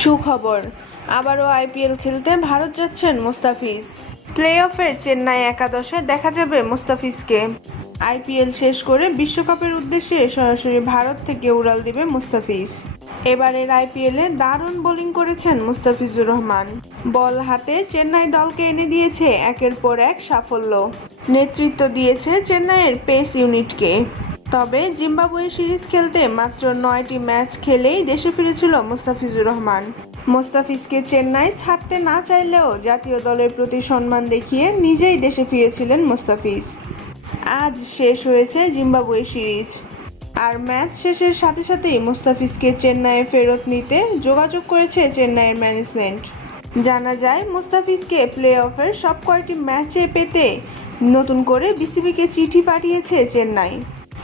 সুখবর। আবারও আইপিএল খেলতে ভারত যাচ্ছেন মুস্তাফিজ। প্লে অফে চেন্নাই একাদশে দেখা যাবে মুস্তাফিজকে। আইপিএল শেষ করে বিশ্বকাপের উদ্দেশ্যে সরাসরি ভারত থেকে উড়াল দিবে মুস্তাফিজ। এবারের আইপিএলে দারুণ বোলিং করেছেন মুস্তাফিজুর রহমান। বল হাতে চেন্নাই দলকে এনে দিয়েছে একের পর এক সাফল্য। নেতৃত্ব দিয়েছে চেন্নাইয়ের পেস ইউনিটকে। তবে জিম্বাবুয়ে সিরিজ খেলতে মাত্র নয়টি ম্যাচ খেলেই দেশে ফিরেছিল মুস্তাফিজুর রহমান। মোস্তাফিজকে চেন্নাই ছাড়তে না চাইলেও জাতীয় দলের প্রতি সম্মান দেখিয়ে নিজেই দেশে ফিরেছিলেন মোস্তাফিজ। আজ শেষ হয়েছে জিম্বাবুয়ে সিরিজ। আর ম্যাচ শেষের সাথে সাথেই মুস্তাফিজকে চেন্নাইয়ে ফেরত নিতে যোগাযোগ করেছে চেন্নাইয়ের ম্যানেজমেন্ট। জানা যায়, মুস্তাফিজকে প্লে অফের সব কয়টি ম্যাচে পেতে নতুন করে বিসিবিকে চিঠি পাঠিয়েছে চেন্নাই।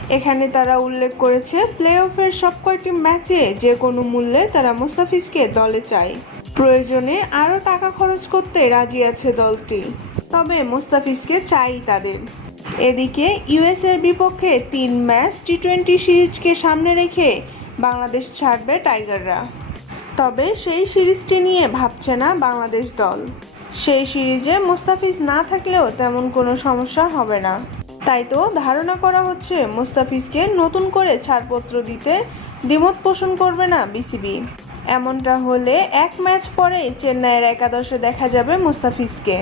এখানে তারা উল্লেখ করেছে প্লে অফের সব কয়টি ম্যাচে যে কোনো মূল্যে তারা মুস্তাফিজকে দলে চায়। প্রয়োজনে আরও টাকা খরচ করতে রাজি আছে দলটি, তবে মুস্তাফিজকে চাই তাদের। এদিকে ইউএসের বিপক্ষে তিন ম্যাচ টি টোয়েন্টি সিরিজকে সামনে রেখে বাংলাদেশ ছাড়বে টাইগাররা। তবে সেই সিরিজটি নিয়ে ভাবছে না বাংলাদেশ দল। সেই সিরিজে মুস্তাফিজ না থাকলেও তেমন কোনো সমস্যা হবে না। তাই তো ধারণা করা হচ্ছে মুস্তাফিজকে নতুন করে ছাড়পত্র দিতে দ্বিমত পোষণ করবে না বিসিবি। এমনটা হলে এক ম্যাচ পরেই চেন্নাইয়ের একাদশে দেখা যাবে মুস্তাফিজকে।